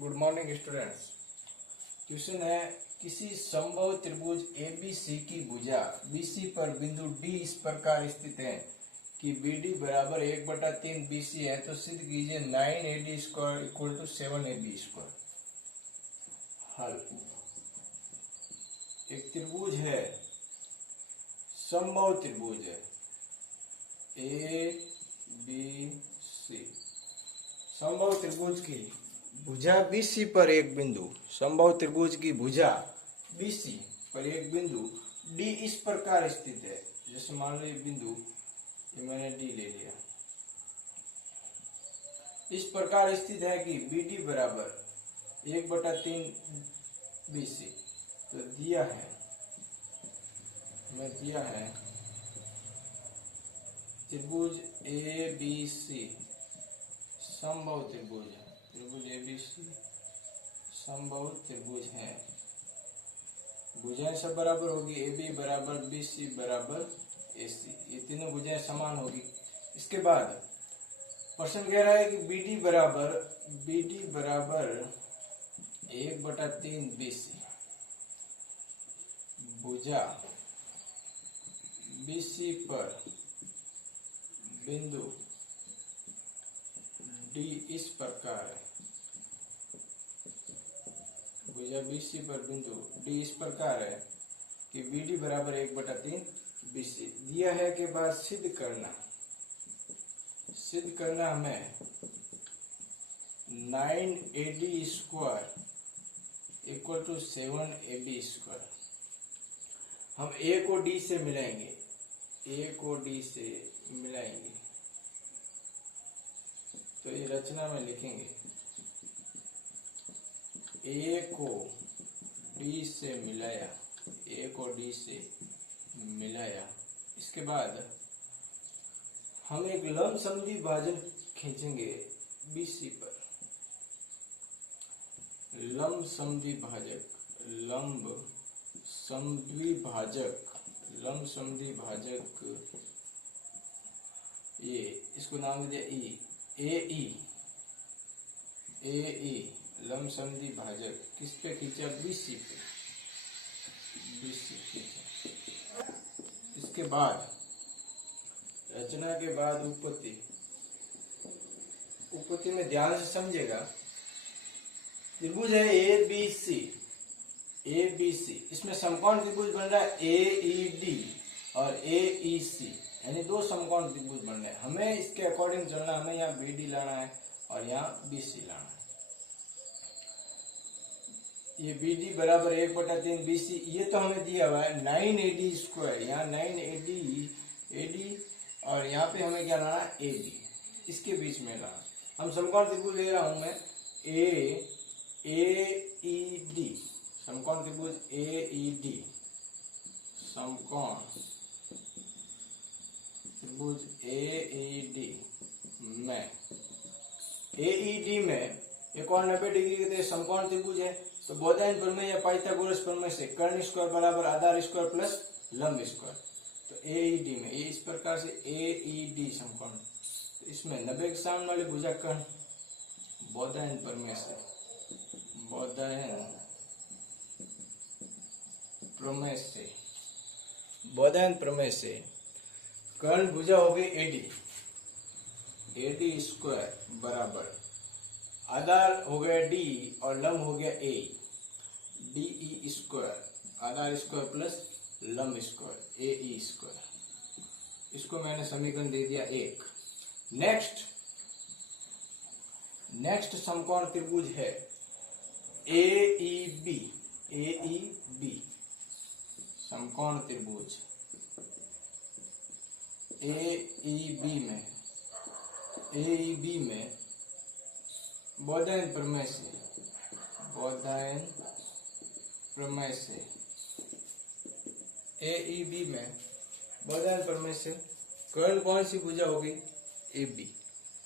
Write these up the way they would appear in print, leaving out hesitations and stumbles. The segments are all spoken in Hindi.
Good morning students. क्वेश्चन है, किसी समबाहु त्रिभुज एबीसी की भुजा बीसी पर बिंदु डी इस प्रकार स्थित है कि बीडी बराबर 1/3 बीसी है, तो सिद्ध कीजिए 9AD² इक्वल टू 7AB²। हल। एक त्रिभुज है, समबाहु त्रिभुज है ए बी सी। समबाहु त्रिभुज की भुजा बीसी पर एक बिंदु, समबाहु त्रिभुज की भुजा बीसी पर एक बिंदु डी इस प्रकार स्थित है। जैसे मान लो ये बिंदु, ये मैंने डी ले लिया, इस प्रकार स्थित है कि बीडी बराबर 1/3 बीसी। तो दिया है, मैं दिया है त्रिभुज ए बी सी समबाहु त्रिभुज है, त्रिभुज एबीसी समबाहु त्रिभुज है। भुजाएं सब बराबर होगी, ए बी बराबर बी सी बराबर ए सी, ये तीनों भुजाएं समान होगी। इसके बाद प्रश्न कह रहा है कि बीडी बराबर 1/3 बीसी। भुजा बीसी पर बिंदु डी इस प्रकार है, भुजा बीसी पर बिंदु डी इस प्रकार है कि बीडी बराबर 1/3 बीसी। दिया है के बाद सिद्ध करना हमें 9AD² इक्वल टू 7AB²। हम ए को डी से मिलाएंगे, तो ये रचना में लिखेंगे, ए को डी से मिलाया, इसके बाद हम एक लंब समद्वि भाजक खींचेंगे बीसी पर। लंब समद्वि भाजक ये, इसको नाम दिया ए लंब समद्वि भाजक किस पे खींचा? बीसी पे, खींचा। इसके बाद रचना के बाद उत्पत्ति में ध्यान से समझेगा। त्रिभुज है ए बी सी, इसमें समकोण त्रिभुज बन रहा है AED और AEC, यानी दो समकोण त्रिभुज बन रहे हैं। हमें इसके अकॉर्डिंग चलना, हमें यहाँ BD लाना है और यहाँ BC लाना है। ये BD बराबर 1/3 BC, ये तो हमें दिया हुआ है 9AD², यहाँ 9AD और यहाँ पे हमें क्या लाना है? AB, इसके बीच में लाना। हम समकोण त्रिभुज ले रहा हूं मैं AED, समकोण त्रिभुज AED, समकोण त्रिभुज AED में एक और 90 डिग्री के समकोण त्रिभुज है, तो बोधायन प्रमेय या पाइथागोरस प्रमेय से कर्ण स्क्वायर बराबर आधार स्क्वायर प्लस लंब स्क्वायर। तो AED में ये इस प्रकार से AED समकोण, तो इसमें 90 के सामने वाली भुजा कर्ण बोधायन प्रमेय से कर्ण भुजा हो गई AD² बराबर आधार हो गया D और लंब हो गया A, DE², Aadhaar square plus लंब स्क्वायर AE²। इसको मैंने समीकरण दे दिया 1। नेक्स्ट समकोण त्रिभुज है AEB, समकोण त्रिभुज AEB में बोधायन प्रमेय से कर्ण कौन सी भुजा होगी? AB,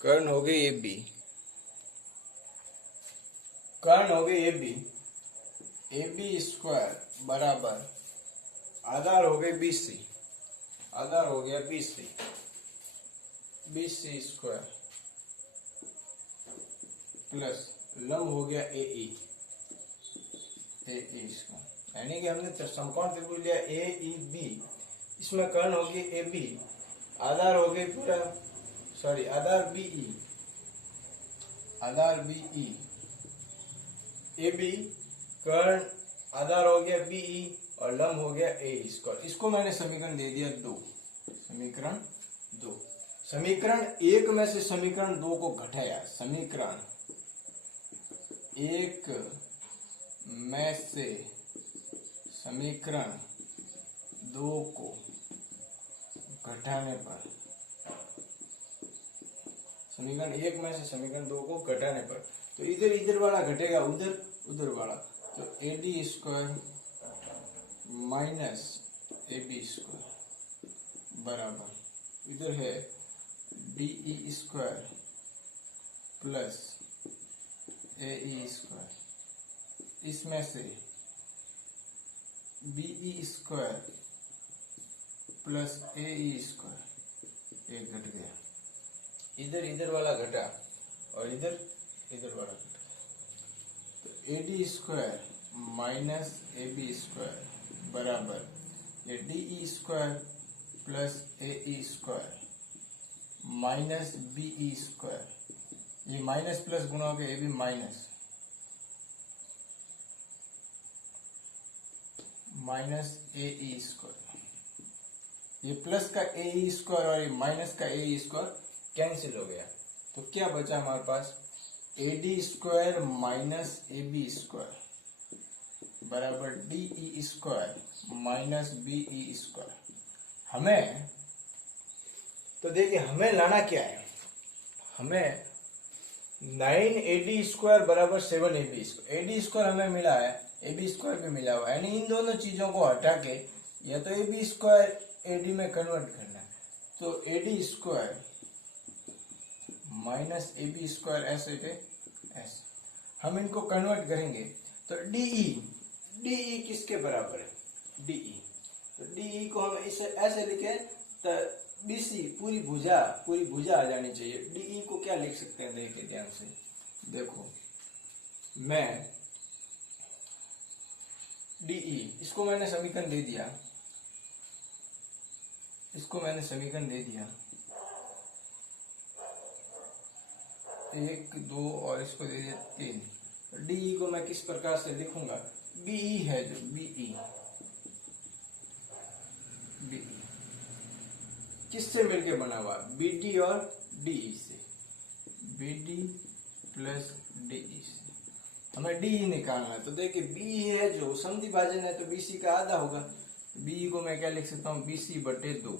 कर्ण हो गई AB² बराबर आधार हो गए BC, BC² प्लस लंब हो गया ए ई इसका, यानी कि हमने समकोण त्रिभुज लिया ए ई बी, इसमें कर्ण होगी ए बी, आधार हो गई पूरा, सॉरी आधार बी ई, आधार बी ई, ए बी, कर्ण आधार हो गया बी ई और लंब हो गया ए स्क्वायर। इसको मैंने समीकरण दे दिया 2, समीकरण 2। समीकरण 1 में से समीकरण 2 को घटाया, समीकरण 1 में से समीकरण 2 को घटाने पर, समीकरण 1 में से समीकरण 2 को घटाने पर, तो इधर इधर वाला घटेगा, उधर उधर वाला, तो A D square minus A B square बराबर इधर है D E square plus A E square, इसमें से B E square plus A E square, एक घट गया, इधर इधर वाला घटा और इधर इधर वाला घटा, तो A D square minus A B square बराबर ये D E square plus A E square minus B E square, ये माइनस प्लस गुणा होकर ये भी minus, minus A E square, ये प्लस का ए ई स्क्वायर और ये माइनस का ए ई स्क्वायर कैंसिल हो गया, तो क्या बचा हमारे पास A D square minus A B square बराबर D E square minus B E square. हमें तो देखिए हमें लाना क्या है, हमें 9 ए डी स्क्वायर बराबर 7 A B square, A D square हमें मिला है, ए बी स्क्वायर भी मिला हुआ है, यानी इन दोनों चीजों को हटा के या तो A B square A D में कन्वर्ट करना है, तो A D square minus A B square ऐसे थे ऐसे, हम इनको कन्वर्ट करेंगे तो डीई किसके बराबर है, डीई, तो डीई को हम इसे ऐसे लिखे तो बीसी पूरी भुजा आ जानी चाहिए। डीई को क्या लिख सकते हैं, देखिए ध्यान से देखो, मैं डीई इसको मैंने समीकरण दे दिया, इसको मैंने समीकरण दे दिया 1 2 और इसको दे दिया 3। डीई को मैं किस प्रकार से लिखूंगा, बीई है जो बीई किससे मिलके बना हुआ, बीडी और डीई से, बीडी प्लस डीई से हमें डीई निकालना है। तो देखिए बी है जो समद्विभाजन है तो बीसी का आधा होगा, बी को मैं क्या लिख सकता हूँ बीसी बटे 2,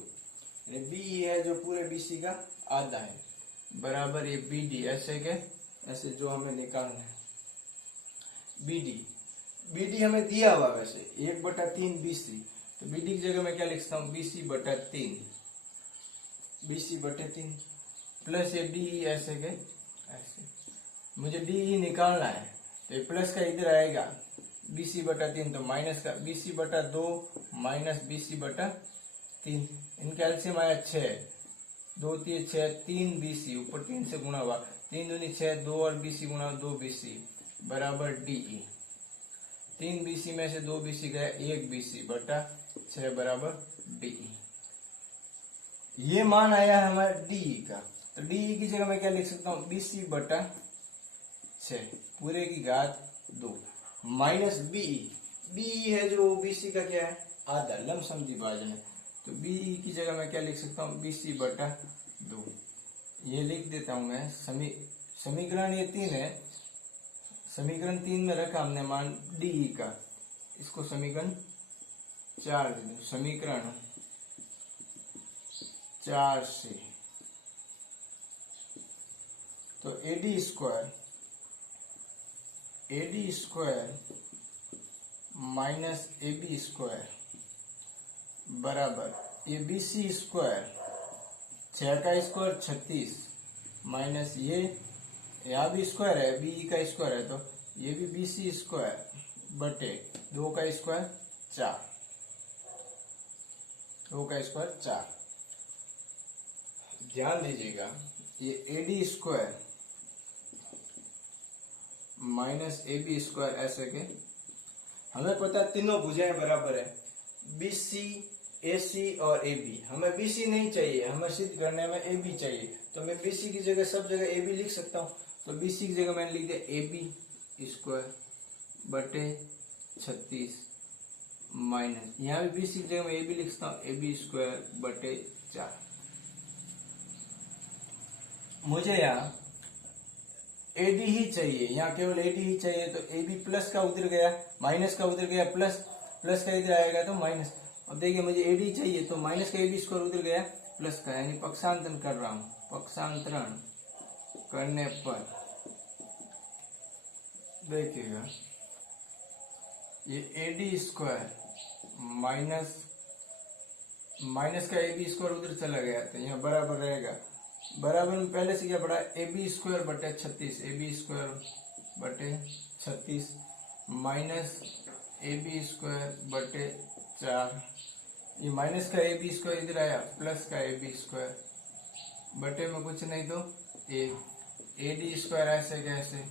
बी है जो पूरे बीसी का आधा है बराबर ये बीडी, ऐसे के ऐसे जो हमें निकालना है बीडी हमें दिया हुआ वैसे 1/3 बीसी, तो बीडी की जगह मैं क्या लिख सकता हूँ बीसी बटा 3 प्लस ये डी ऐसे के ऐसे, मुझे डी निकालना है तो प्लस का इधर आएगा बीसी बटा 3, तो माइनस का बीसी बटा 2 माइनस बीसी बटा 3, इनका एलसीएम आया 6, 2 3 6 3 बीसी ऊपर 3 से गुणा हुआ, 3 दूनी 6, 2 और बीसी गुणा 2 बीसी बराबर डीई, 3 बीसी में से 2 बीसी गया 1 बीसी बटा 6 बराबर डीई। ये मान आया है हमारा डीई का, तो डीई की जगह मैं क्या लिख सकता हूँ बीसी बटा 6 पूरे की घात 2 माइनस बीई है जो बीसी का क्या है आधा, लंब समद्विभाजन है, तो बीई की जगह मैं क्या लिख सकता हूँ बीसी बटा 2, ये लिख देता हूं मैं। समीकरण ये 3 है, समीकरण 3 में रखा हमने मान डीई का, इसको समीकरण 4 दे दो, समीकरण 4 से तो AD square minus A B square बराबर ये बी सी स्क्वायर 6 का स्क्वायर 36 माइनस ये यहाँ भी स्क्वायर है बी का स्क्वायर है तो ये भी बी सी स्क्वायर बटे 2 का स्क्वायर 4, 2 का स्क्वायर 4। ध्यान दीजिएगा ये AD square minus A B square ऐसे के हमें पता है तीनों भुजाएं बराबर है, बी सी ए सी और ए बी। हमें बी सी नहीं चाहिए, हमें सिद्ध करने में ए बी चाहिए, तो मैं बी सी की जगह सब जगह ए बी लिख सकता हूँ। तो बी सी की जगह मैंने लिख दिया ए बी स्क्वायर बटे 36 माइनस, यहाँ भी बी सी की जगह मैं ए बी लिखता हूँ ए बी स्क्वायर बटे 4। मुझे यहाँ ए डी ही चाहिए, यहाँ केवल ए डी ही चाहिए, तो ए बी प्लस का उधर गया, माइनस का उधर गया, प्लस प्लस का इधर आएगा तो माइनस। और देखिए मुझे ए डी चाहिए, तो माइनस का ए बी स्क्वायर उधर गया प्लस का, यानी पक्षांतरण कर रहा हूँ। पक्षांतरण करने पर देखिएगा ये ए डी स्क्वायर माइनस माइनस का ए बी स्क्वायर उधर चला गया, तो यहाँ बराबर रहेगा। बराबर में पहले से क्या पड़ा, ए बी स्क्वायर बटे 36, ए बी स्क्वायर बटे 36 माइनस ए बी स्क्वायर बटे 4, ये माइनस का ए बी स्क्वायर इधर आया, प्लस का ए बी स्क्वायर बटे में कुछ नहीं तो ए डी स्क्वायर ऐसे कैसे,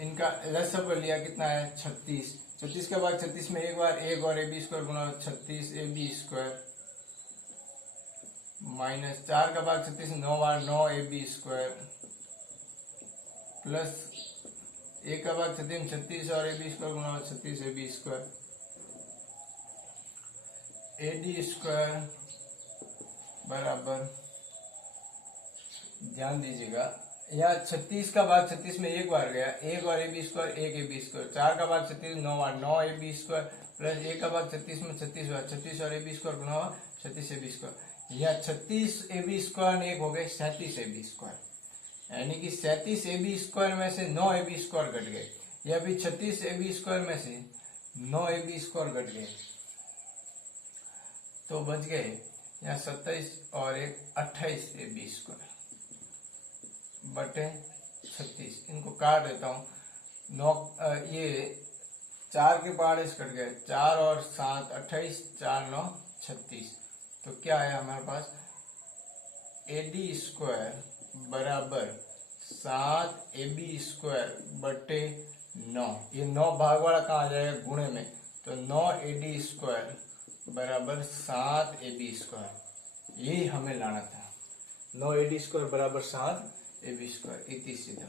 इनका लसअप लिया कितना है 36, 36 के बाद 36 में एक बार एक और ए बी स्क्वायर गुना 36 ए बी स्क्वायर माइनस 4 का भाग 36 9 बार 9 ए बी स्क्वायर प्लस 1 का भाग 36 36 और ए बी स्क्वायर गुना 36 A B square A D square बराबर, ध्यान दीजिएगा यहाँ 36 का भाग 36 में एक बार गया, एक और ए बी स्क्वायर एक ए बी स्क्वायर, 4 का भाग 36 9 बार 9 ए बी स्क्वायर प्लस 1 का भाग 36 में 36 हुआ, 36 और ए बी स्क्वायर गुना हुआ 36 ए बी स्क्वायर। यह 36 ए बी स्क्वायर एक हो गए 37 ए बी स्क्वायर, यानी कि 37 ए बी स्क्वायर में से 9 ए बी स्क्वायर घट गए, या भी 36 ए बी स्क्वायर में से 9 ए बी स्क्वायर घट गए, तो बच गए यहाँ 27 और एक 28 ए बी स्क्वायर बटे 36। इनको काट देता हूँ, 9 ये 4 के पहाड़े से कट गए, 4 और 7 28, 4 9 36, तो क्या है हमारे पास ए डी स्क्वायर बराबर 7 ए बी स्क्वायर बटे 9, ये 9 भाग वाला कहाँ आ जाएगा गुणे में, तो 9 ए डी स्क्वायर बराबर 7 ए बी स्क्वायर, यही हमें लाना था। 9 ए डी स्क्वायर बराबर 7 ए बी स्क्वायर, इतनी सीधा।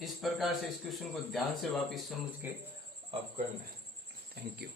इस प्रकार से इस क्वेश्चन को ध्यान से वापिस समझ के आप करना है। Thank you.